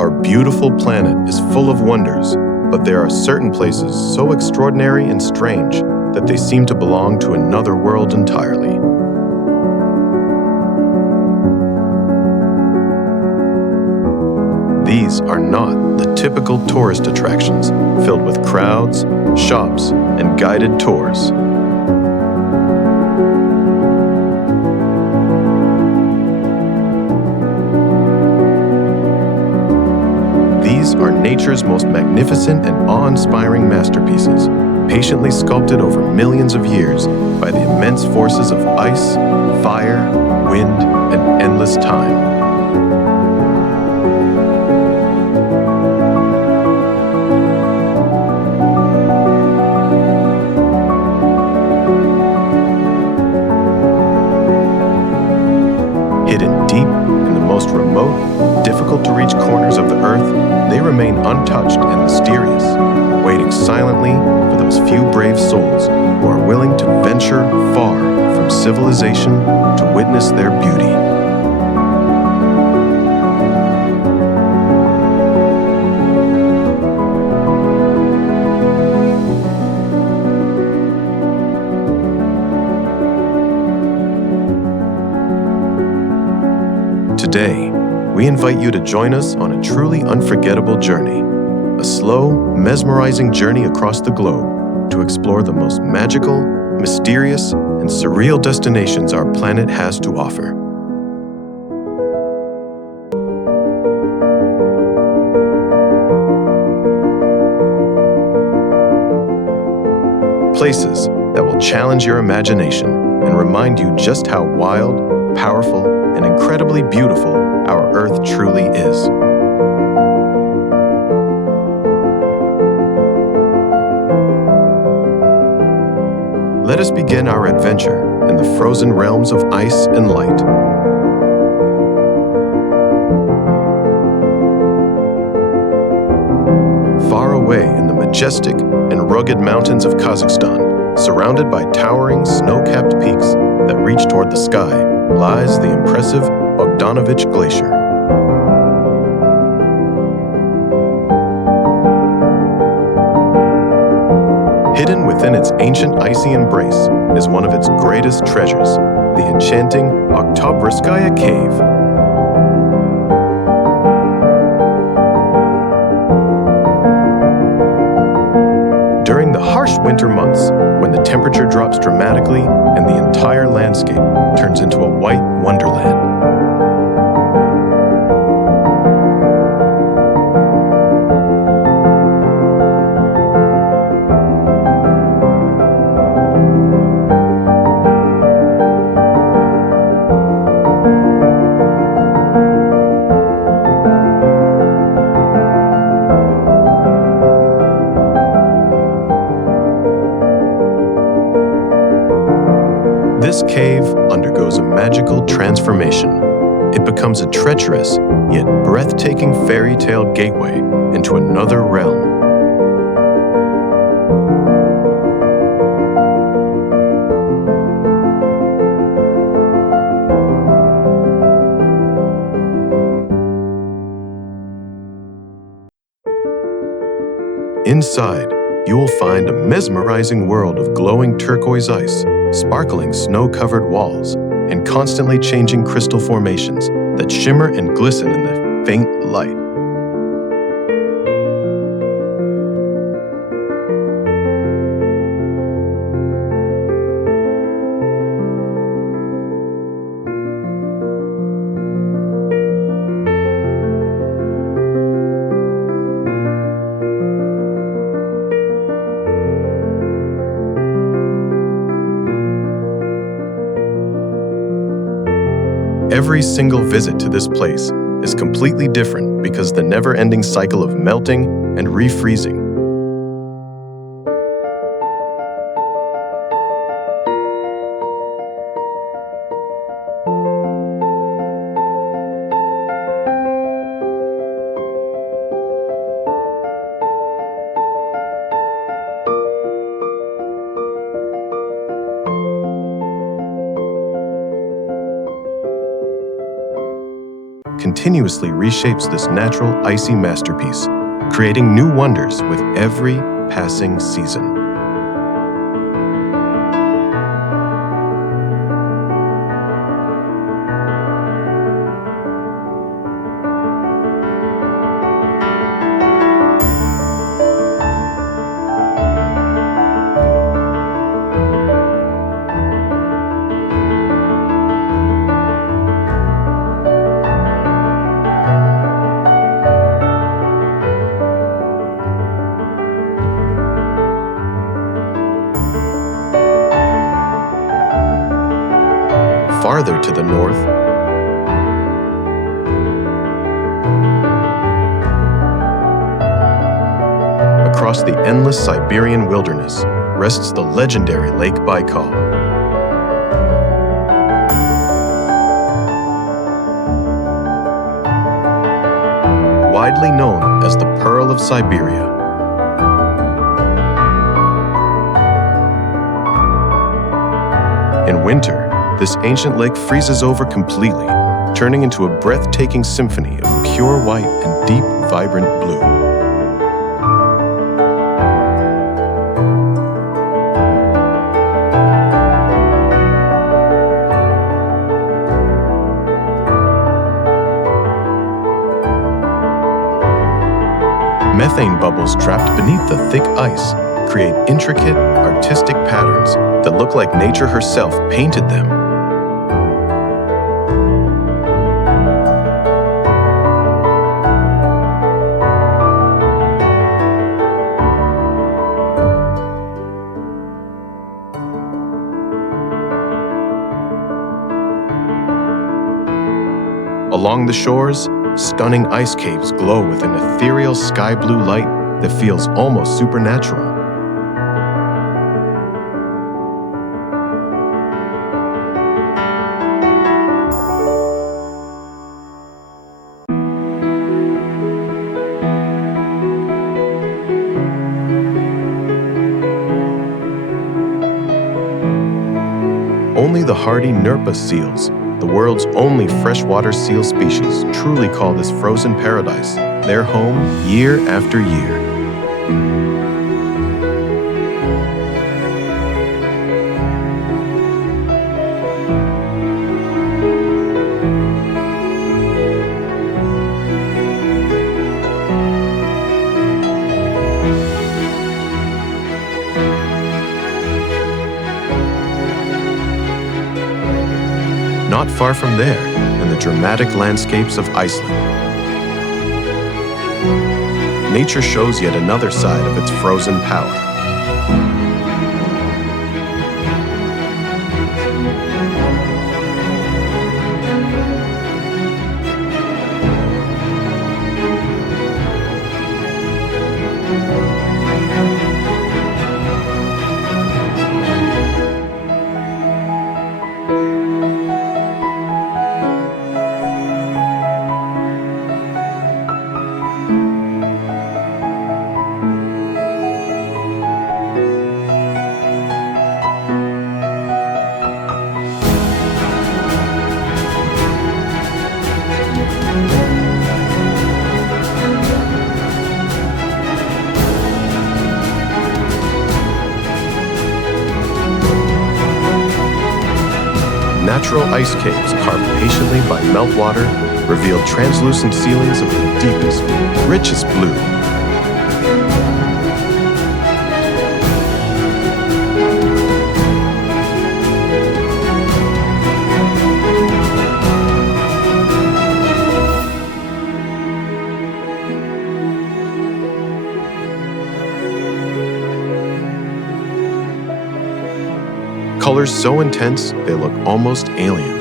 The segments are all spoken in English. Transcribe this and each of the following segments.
Our beautiful planet is full of wonders, but there are certain places so extraordinary and strange that they seem to belong to another world entirely. These are not the typical tourist attractions filled with crowds, shops, and guided tours. These are nature's most magnificent and awe-inspiring masterpieces, patiently sculpted over millions of years by the immense forces of ice, fire, wind, and endless time. Hidden deep in the most remote, difficult-to-reach corners of the earth, they remain untouched and mysterious, waiting silently for those few brave souls who are willing to venture far from civilization to witness their beauty. Today, we invite you to join us on a truly unforgettable journey, a slow, mesmerizing journey across the globe to explore the most magical, mysterious, and surreal destinations our planet has to offer. Places that will challenge your imagination and remind you just how wild, powerful, and incredibly beautiful our Earth truly is. Let us begin our adventure in the frozen realms of ice and light. Far away in the majestic and rugged mountains of Kazakhstan, surrounded by towering snow-capped peaks that reach toward the sky, lies the impressive Bogdanovich Glacier. Hidden within its ancient icy embrace is one of its greatest treasures, the enchanting Oktyabrskaya Cave. During the harsh winter months, when the temperature drops dramatically and the entire landscape turns into a white wonderland. This cave undergoes a magical transformation. It becomes a treacherous, yet breathtaking fairy tale gateway into another realm. Inside, you will find a mesmerizing world of glowing turquoise ice, sparkling snow-covered walls, and constantly changing crystal formations that shimmer and glisten in the faint light. Every single visit to this place is completely different because the never-ending cycle of melting and refreezing. continuously reshapes this natural icy masterpiece, creating new wonders with every passing season. Farther to the north, across the endless Siberian wilderness, rests the legendary Lake Baikal. Widely known as the Pearl of Siberia. In winter, this ancient lake freezes over completely, turning into a breathtaking symphony of pure white and deep, vibrant blue. Methane bubbles trapped beneath the thick ice create intricate, artistic patterns that look like nature herself painted them. Along the shores, stunning ice caves glow with an ethereal sky blue light that feels almost supernatural. Only the hardy Nerpa seals, the world's only freshwater seal species, truly call this frozen paradise their home year after year. Not far from there, in the dramatic landscapes of Iceland, nature shows yet another side of its frozen power. Natural ice caves carved patiently by meltwater reveal translucent ceilings of the deepest, richest blue. Colors so intense, they look almost alien.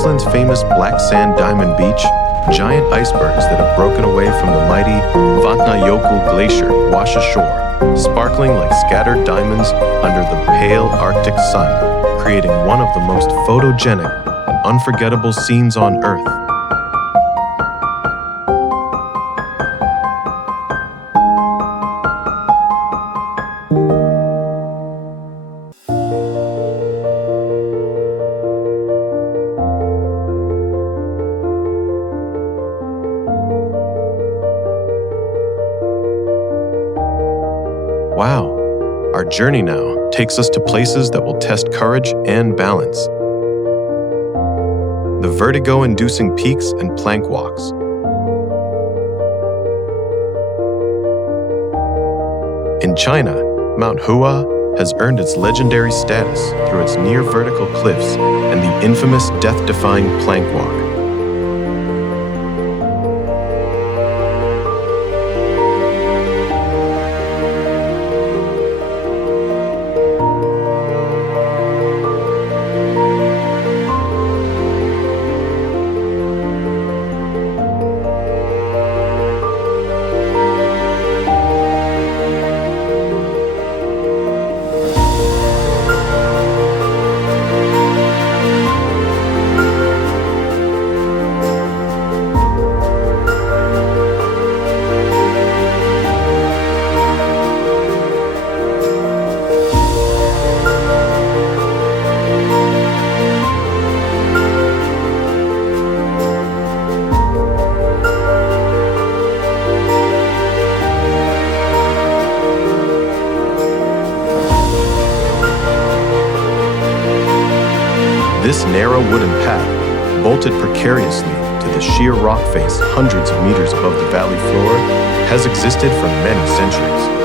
Iceland's famous black sand diamond beach, giant icebergs that have broken away from the mighty Vatnajökull glacier wash ashore, sparkling like scattered diamonds under the pale Arctic sun, creating one of the most photogenic and unforgettable scenes on Earth. Wow, our journey now takes us to places that will test courage and balance. The vertigo-inducing peaks and plank walks. In China, Mount Hua has earned its legendary status through its near-vertical cliffs and the infamous death-defying plank walk. This narrow wooden path, bolted precariously to the sheer rock face hundreds of meters above the valley floor, has existed for many centuries.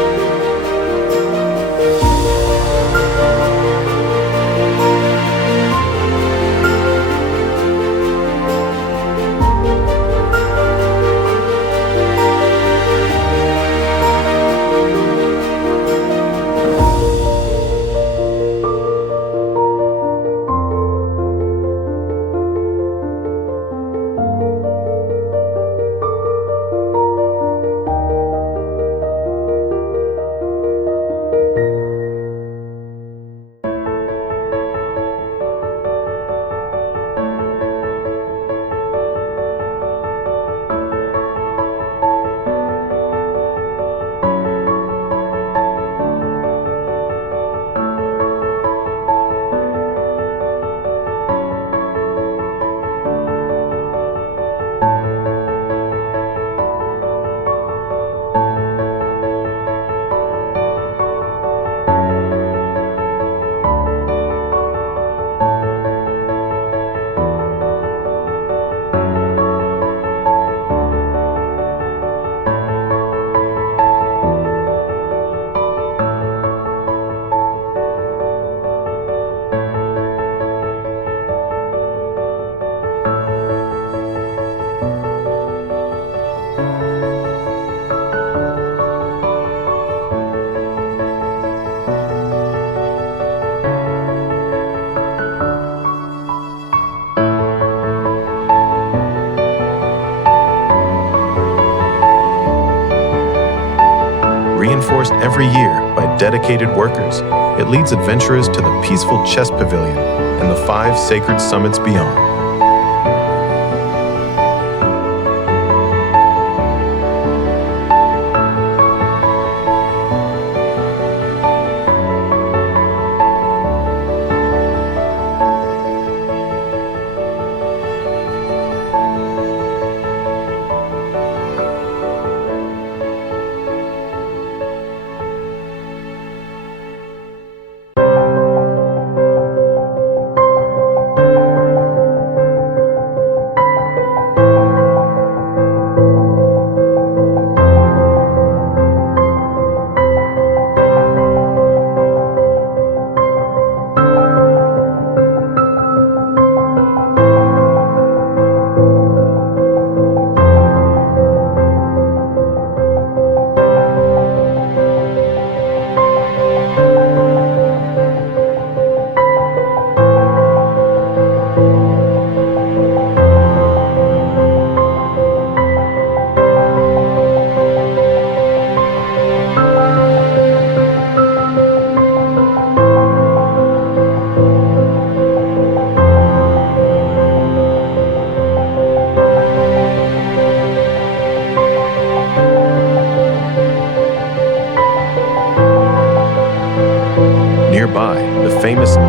Reinforced every year by dedicated workers, it leads adventurers to the peaceful chess pavilion and the 5 sacred summits beyond.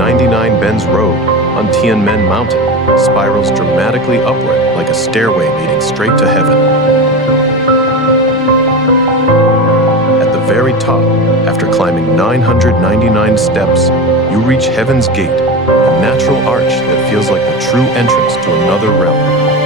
99 Bends Road on Tianmen Mountain spirals dramatically upward like a stairway leading straight to heaven. At the very top, after climbing 999 steps, you reach Heaven's Gate, a natural arch that feels like the true entrance to another realm.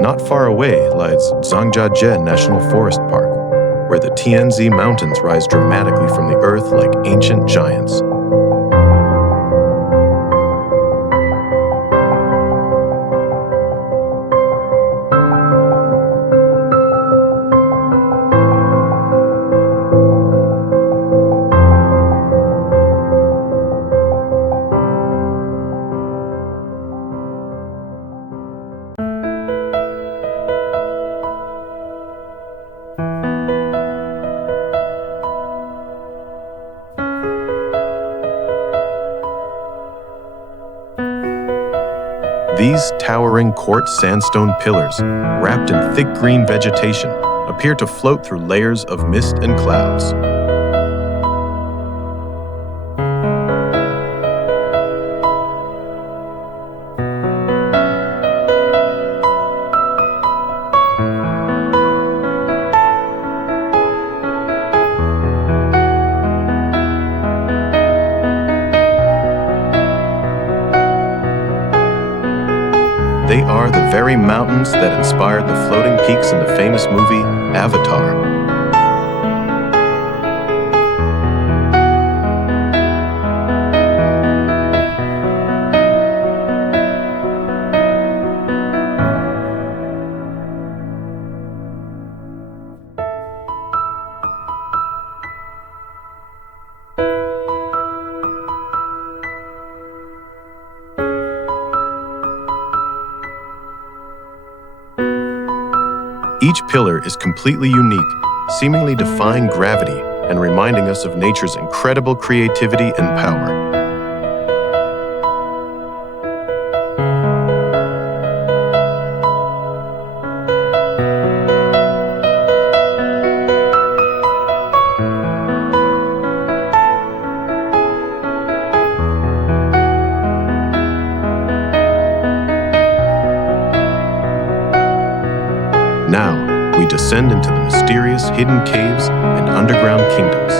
Not far away lies Zhangjiajie National Forest Park, where the Tianzi Mountains rise dramatically from the earth like ancient giants. These towering quartz sandstone pillars, wrapped in thick green vegetation, appear to float through layers of mist and clouds. They are the very mountains that inspired the floating peaks in the famous movie Avatar. Each pillar is completely unique, seemingly defying gravity and reminding us of nature's incredible creativity and power. Now, we descend into the mysterious hidden caves and underground kingdoms.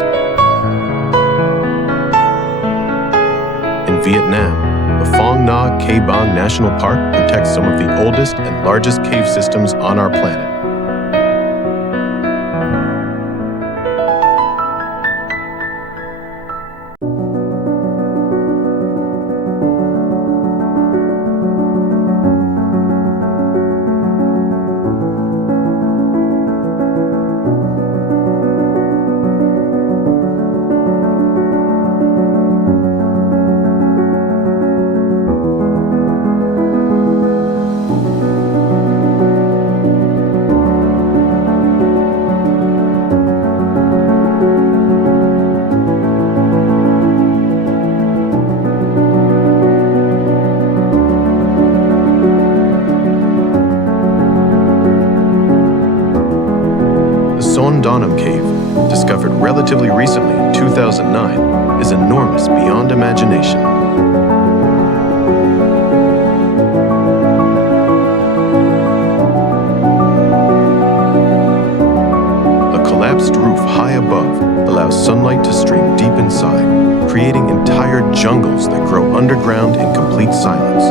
In Vietnam, the Phong Nha Ke Bang National Park protects some of the oldest and largest cave systems on our planet. Donham Cave, discovered relatively recently in 2009, is enormous beyond imagination. A collapsed roof high above allows sunlight to stream deep inside, creating entire jungles that grow underground in complete silence.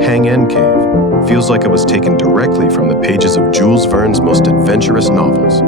Hang End Cave feels like it was taken directly from the pages of Jules Verne's most adventurous novels.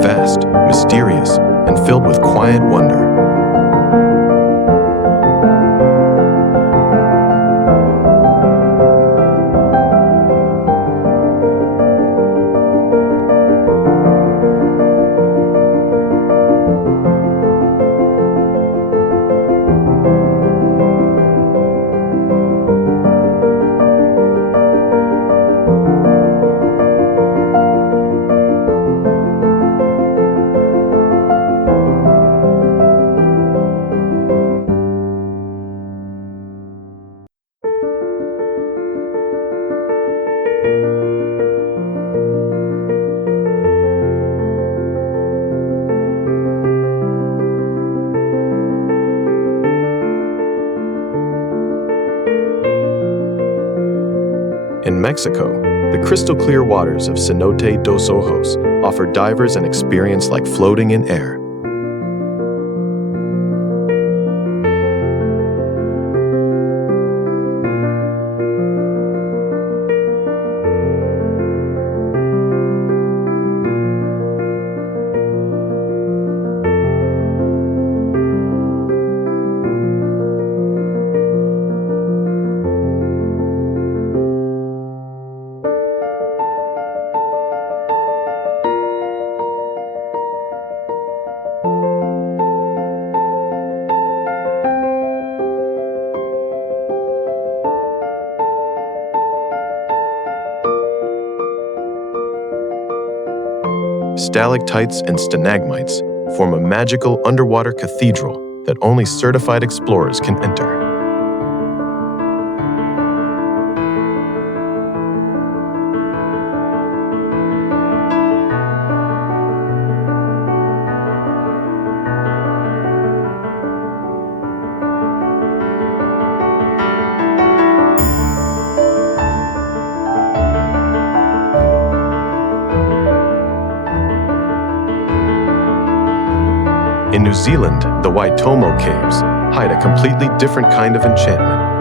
Vast, mysterious, and filled with quiet wonder. In Mexico, the crystal-clear waters of Cenote dos Ojos offer divers an experience like floating in air. Stalactites and stalagmites form a magical underwater cathedral that only certified explorers can enter. In New Zealand, the Waitomo Caves hide a completely different kind of enchantment.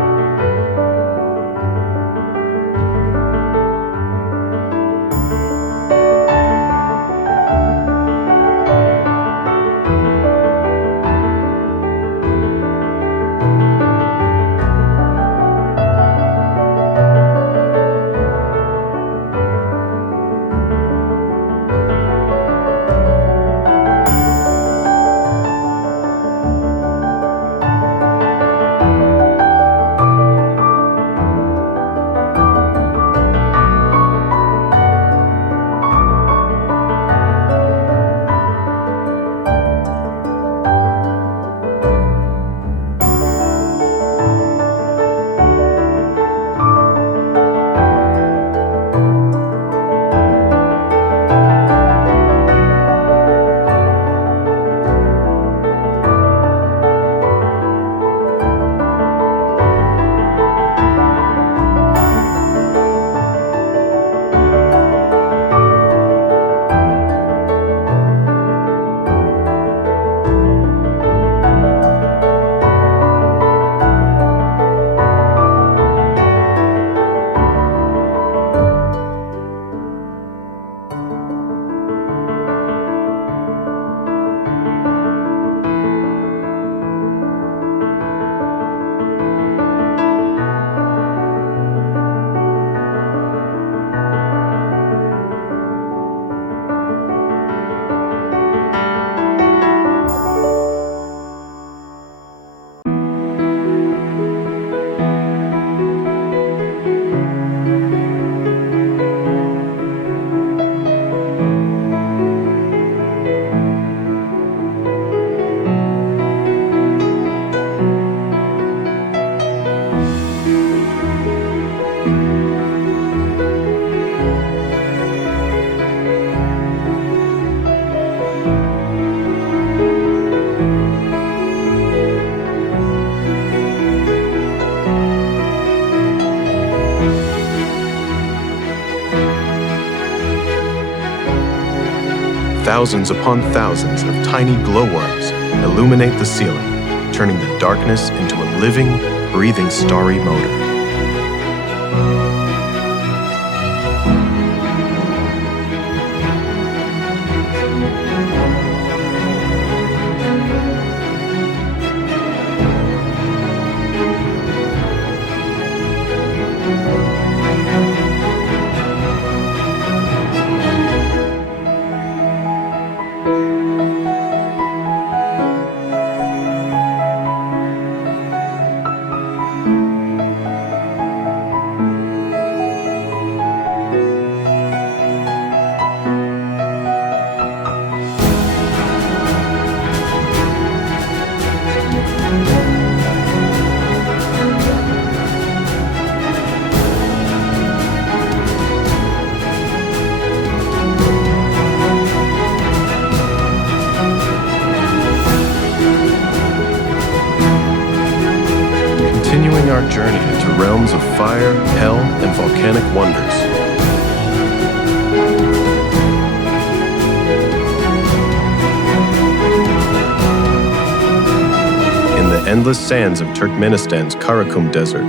thousands upon thousands of tiny glowworms illuminate the ceiling, turning the darkness into a living, breathing starry motor. Continuing our journey into realms of fire, hell, and volcanic wonders. In the endless sands of Turkmenistan's Karakum Desert,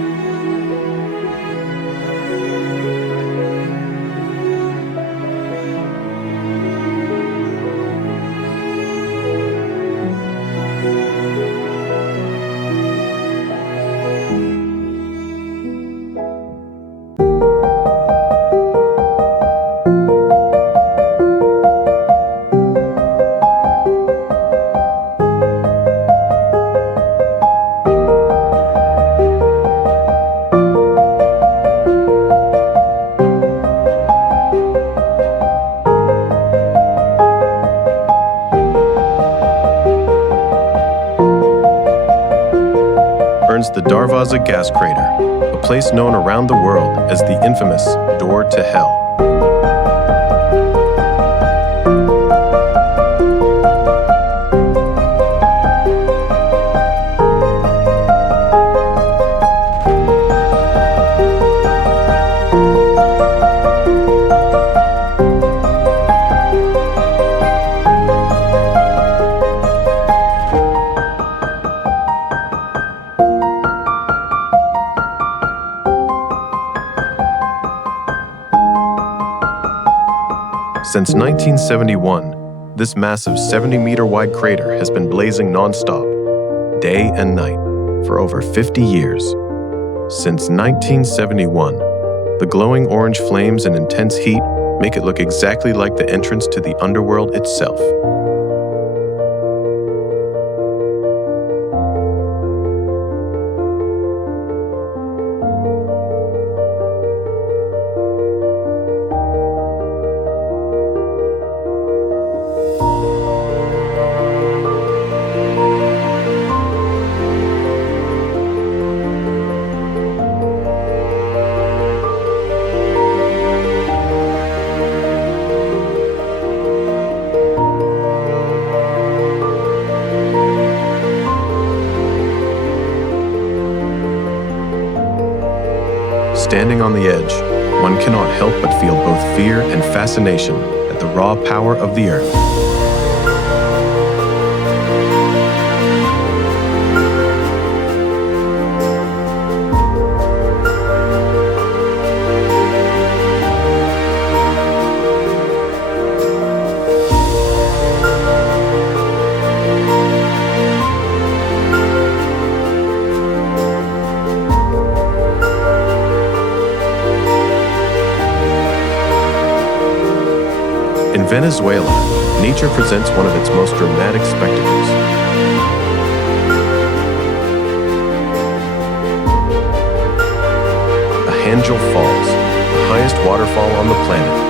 the Darvaza gas crater, a place known around the world as the infamous Door to Hell. Since 1971, this massive 70-meter-wide crater has been blazing non-stop, day and night, for over 50 years. Since 1971, the glowing orange flames and intense heat make it look exactly like the entrance to the underworld itself. Standing on the edge, one cannot help but feel both fear and fascination at the raw power of the earth. In Venezuela, nature presents one of its most dramatic spectacles. Angel Falls, the highest waterfall on the planet.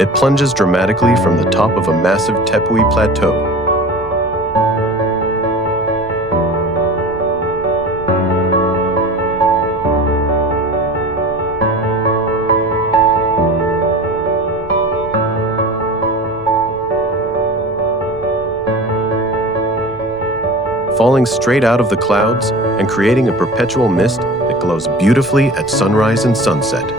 It plunges dramatically from the top of a massive Tepui plateau. Falling straight out of the clouds and creating a perpetual mist that glows beautifully at sunrise and sunset.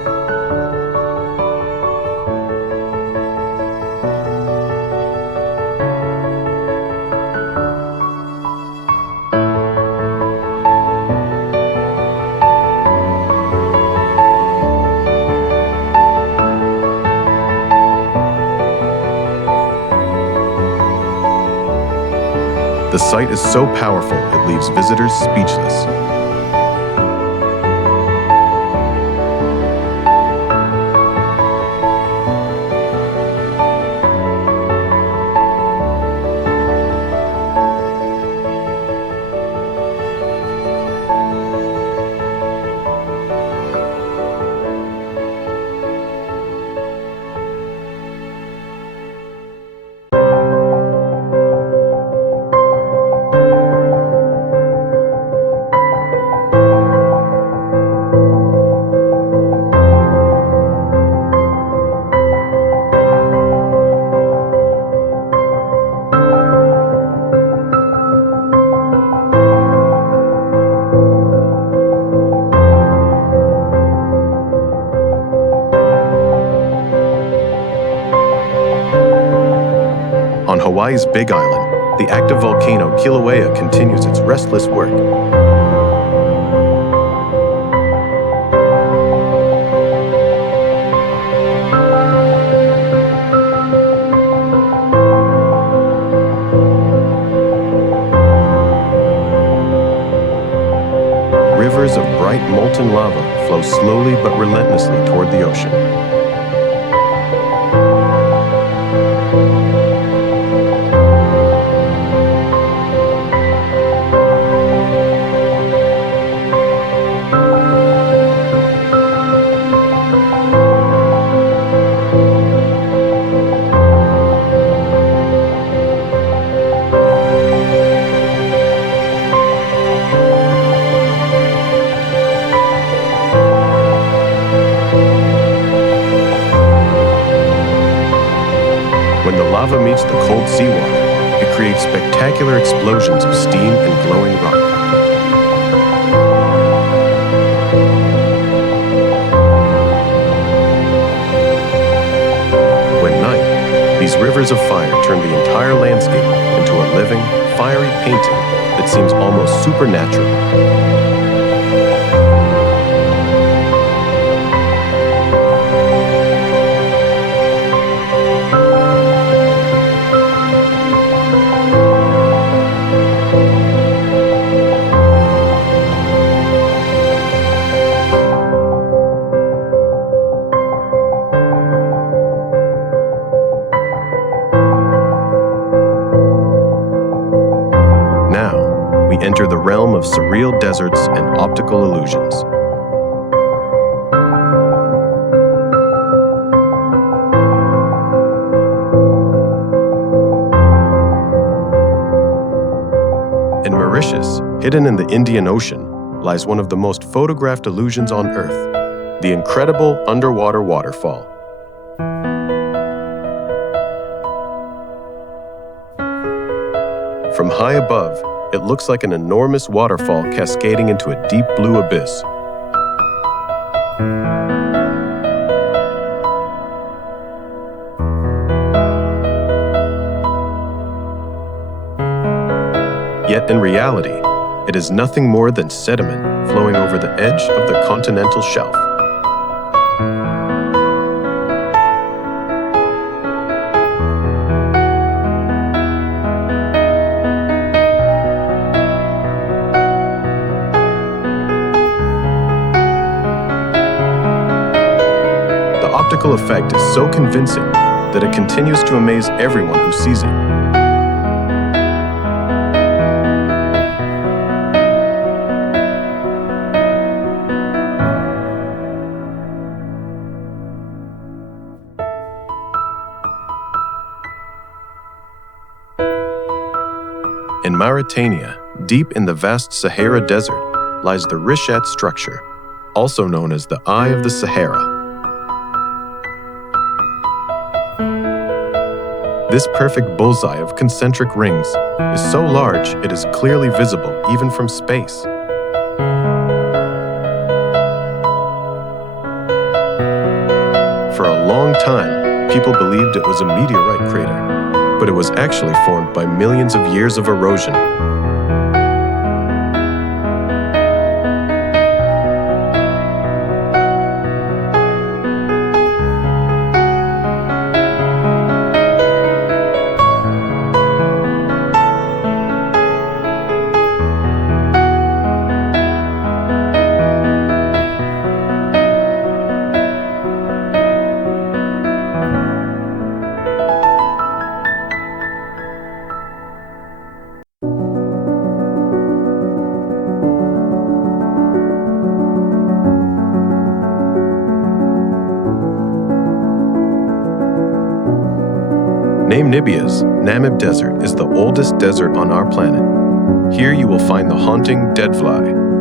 The sight is so powerful it leaves visitors speechless. On Hawaii's Big Island, the active volcano Kilauea continues its restless work. Rivers of bright molten lava flow slowly but relentlessly toward the ocean. When the lava meets the cold seawater, it creates spectacular explosions of steam and glowing rock. When night, these rivers of fire turn the entire landscape into a living, fiery painting that seems almost supernatural. Now, we enter the realm of surreal deserts and optical illusions. In Mauritius, hidden in the Indian Ocean, lies one of the most photographed illusions on Earth, the incredible underwater waterfall. From high above, it looks like an enormous waterfall cascading into a deep blue abyss. Yet in reality, it is nothing more than sediment flowing over the edge of the continental shelf. The optical effect is so convincing that it continues to amaze everyone who sees it. Mauritania, deep in the vast Sahara Desert, lies the Richet structure, also known as the Eye of the Sahara. This perfect bullseye of concentric rings is so large it is clearly visible even from space. For a long time, people believed it was a meteorite crater, but it was actually formed by millions of years of erosion. Namibia's Namib Desert is the oldest desert on our planet. Here you will find the haunting deadfly.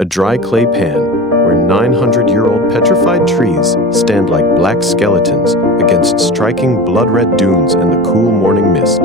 A dry clay pan where 900-year-old petrified trees stand like black skeletons against striking blood-red dunes and the cool morning mist.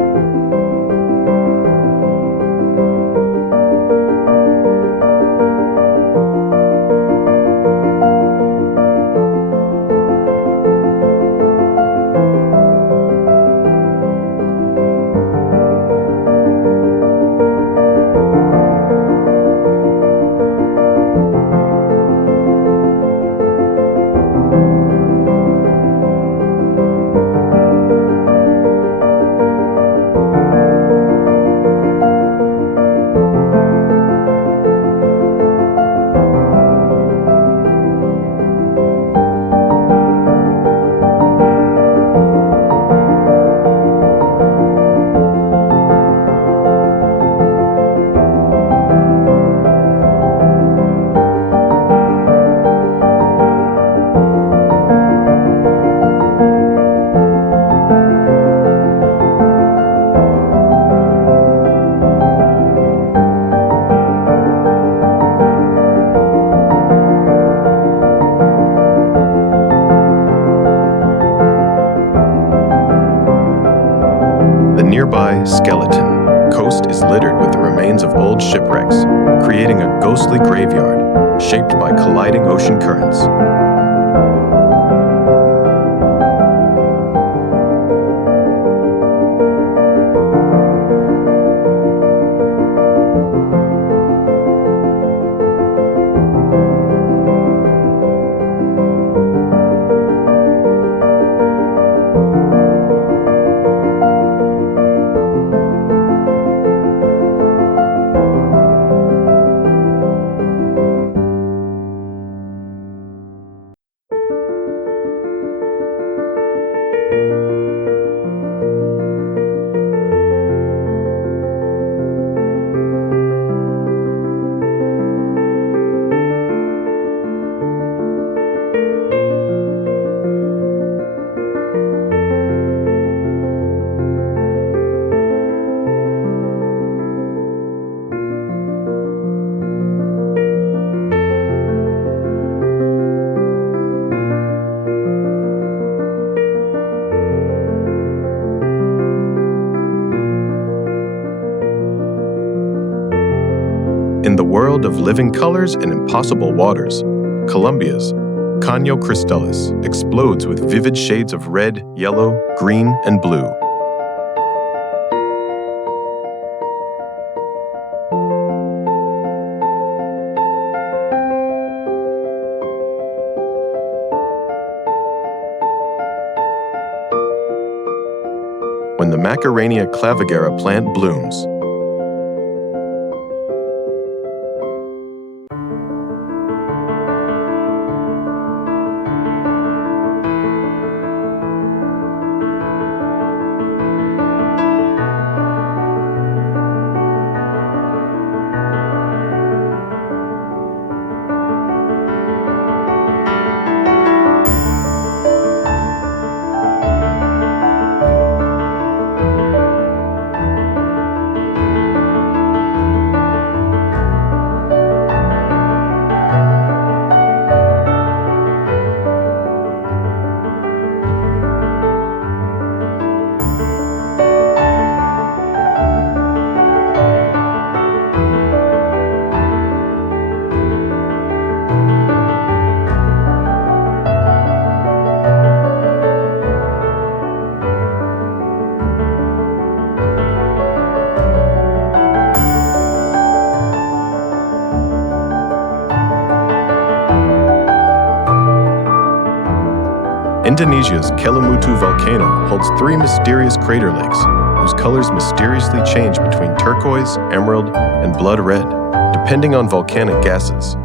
Nearby Skeleton Coast is littered with the remains of old shipwrecks, creating a ghostly graveyard shaped by colliding ocean currents. the world of living colors and impossible waters, Colombia's Caño Cristalis explodes with vivid shades of red, yellow, green, and blue. When the Macarenia clavigera plant blooms, Indonesia's Kelimutu volcano holds 3 mysterious crater lakes, whose colors mysteriously change between turquoise, emerald, and blood red, depending on volcanic gases.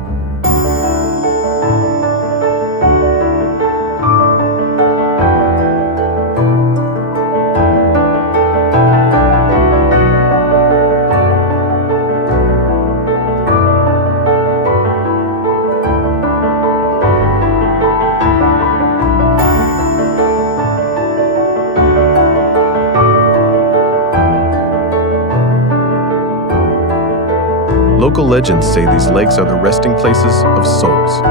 Local legends say these lakes are the resting places of souls.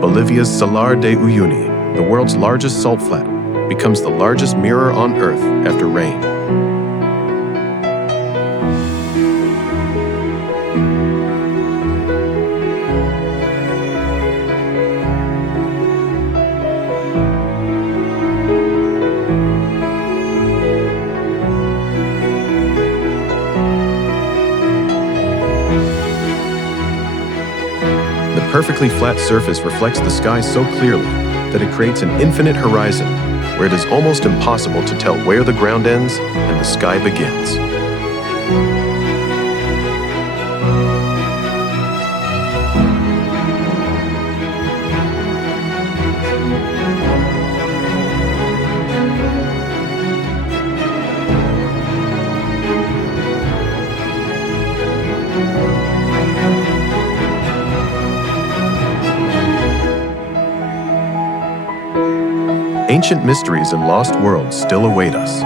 Bolivia's Salar de Uyuni, the world's largest salt flat, becomes the largest mirror on Earth after rain. The perfectly flat surface reflects the sky so clearly that it creates an infinite horizon where it is almost impossible to tell where the ground ends and the sky begins. Ancient mysteries and lost worlds still await us.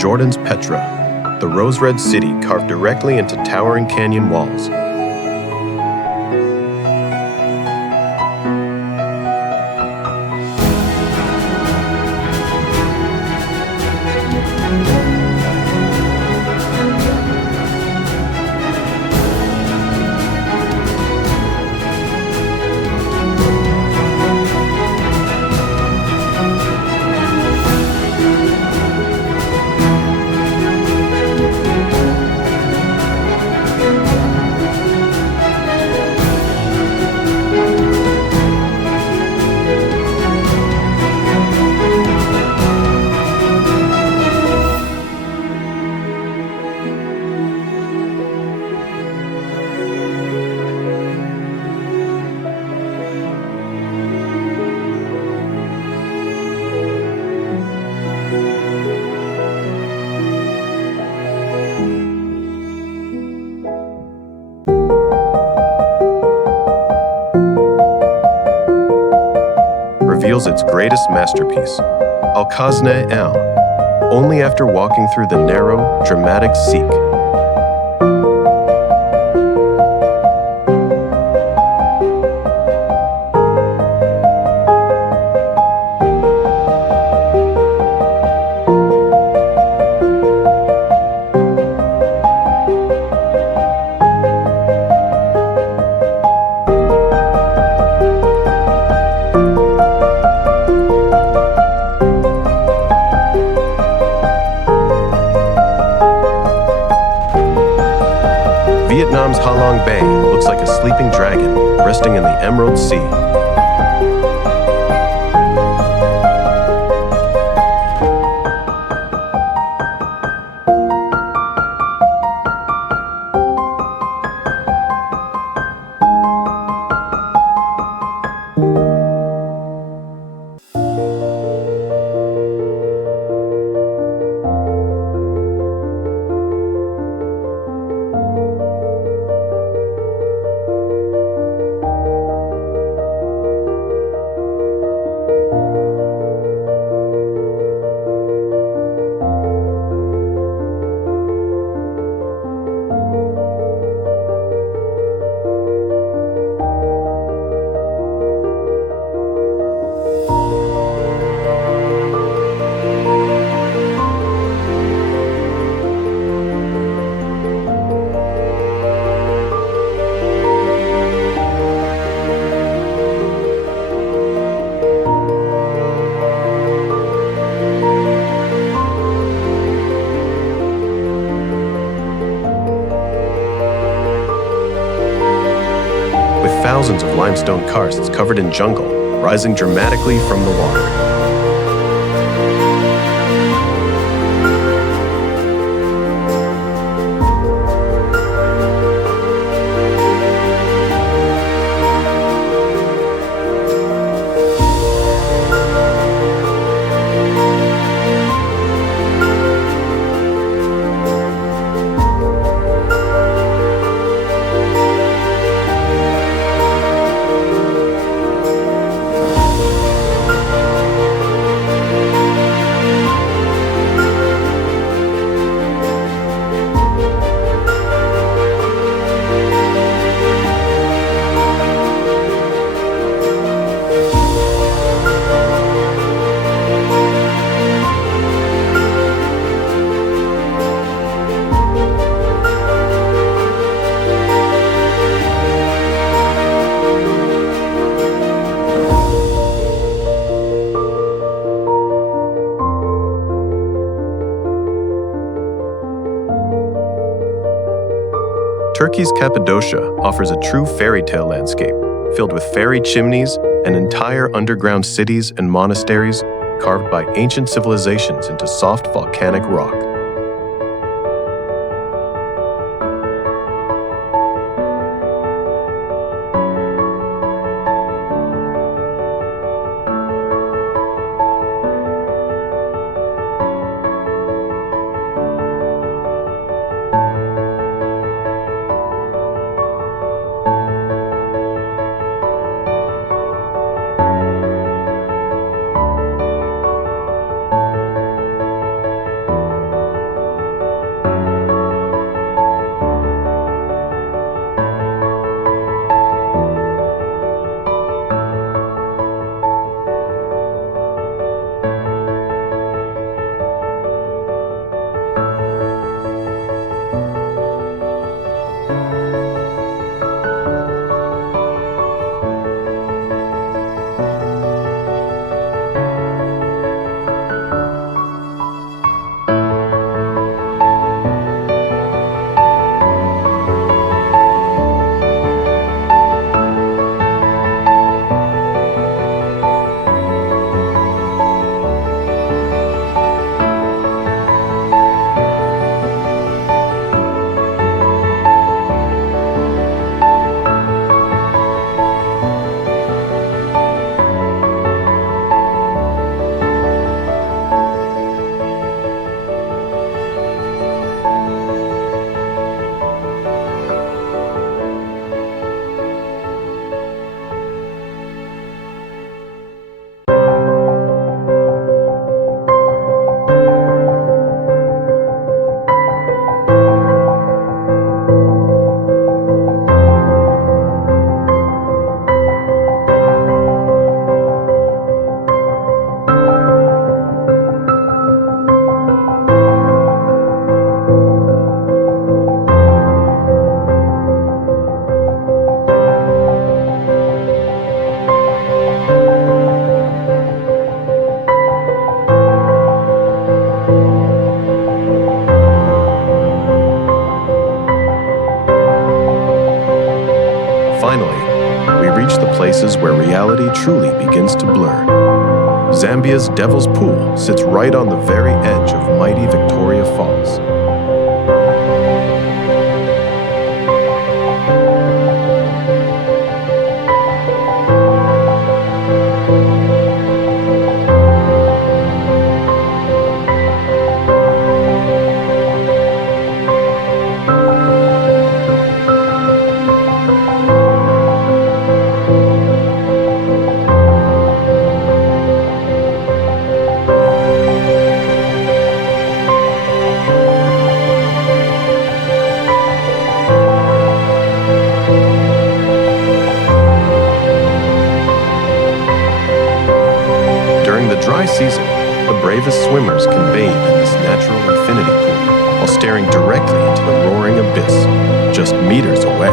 Jordan's Petra, the rose-red city carved directly into towering canyon walls. reveals its greatest masterpiece, Al-Khazna-El, only after walking through the narrow, dramatic Sikh. Vietnam's Ha Long Bay looks like a sleeping dragon resting in the Emerald Sea. With thousands of limestone karsts covered in jungle, rising dramatically from the water. Turkey's Cappadocia offers a true fairy tale landscape, filled with fairy chimneys and entire underground cities and monasteries carved by ancient civilizations into soft volcanic rock. places where reality truly begins to blur. Zambia's Devil's Pool sits right on the very edge of mighty Victoria Falls. During the dry season, the bravest swimmers can bathe in this natural infinity pool while staring directly into the roaring abyss, just meters away.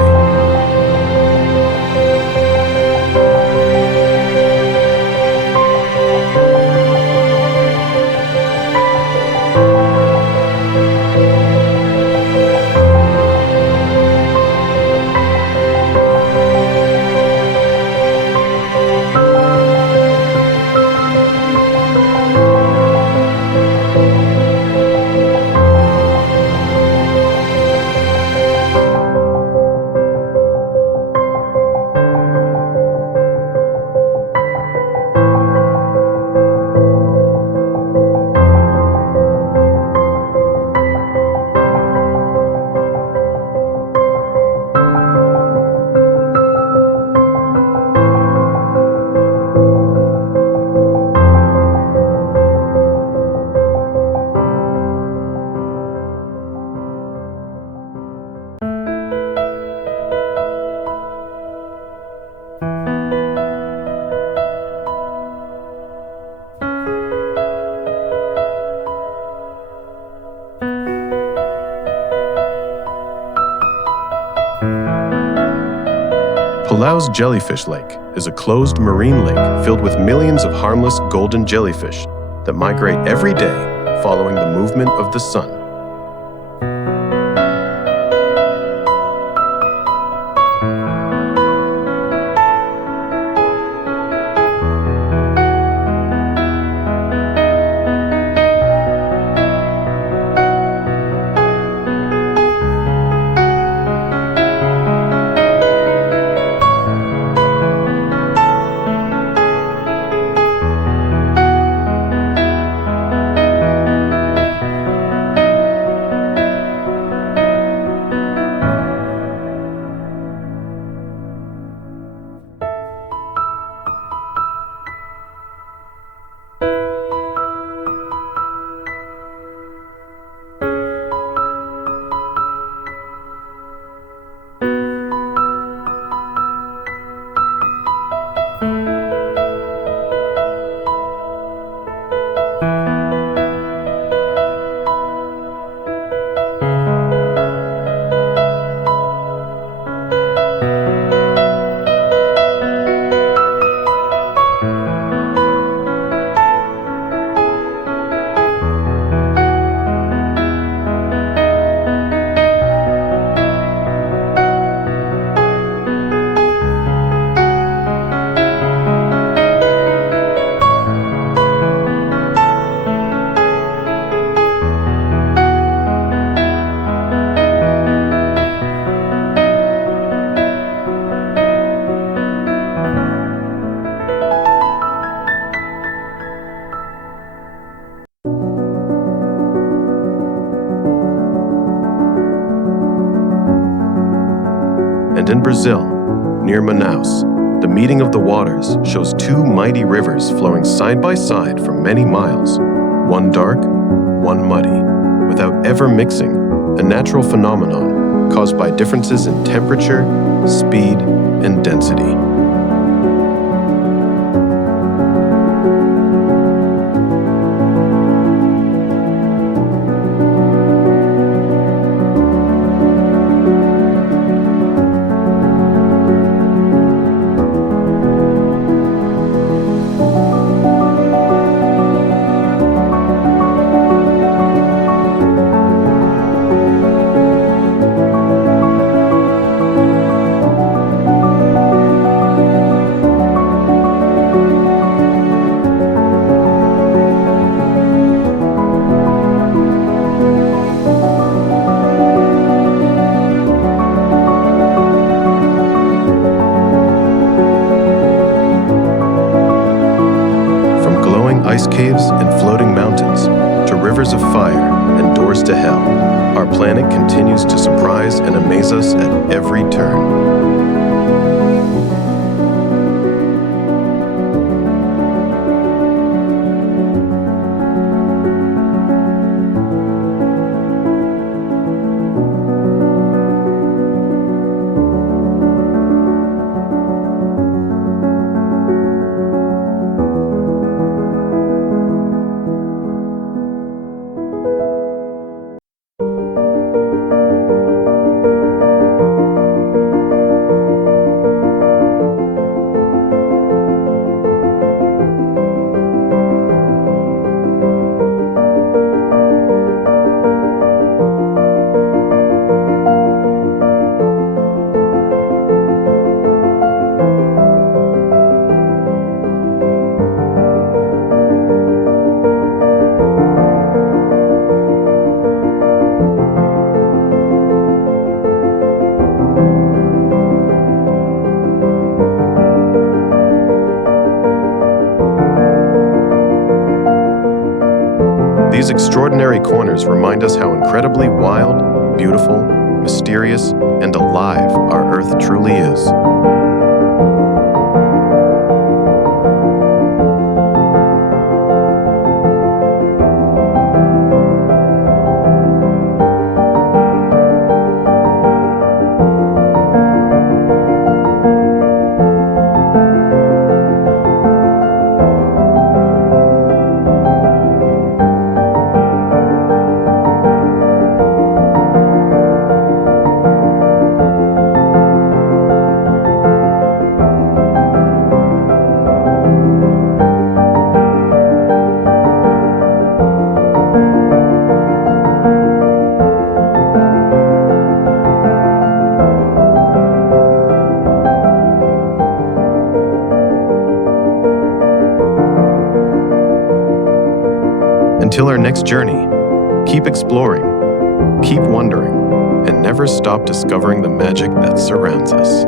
Palau's Jellyfish Lake is a closed marine lake filled with millions of harmless golden jellyfish that migrate every day following the movement of the sun. And in Brazil, near Manaus, the meeting of the waters shows two mighty rivers flowing side by side for many miles, one dark, one muddy, without ever mixing, a natural phenomenon caused by differences in temperature, speed, and density. fire and doors to hell, our planet continues to surprise and amaze us at every turn. These extraordinary corners remind us how incredibly wild, beautiful, mysterious, and alive our Earth truly is. Until our next journey, keep exploring, keep wondering, and never stop discovering the magic that surrounds us.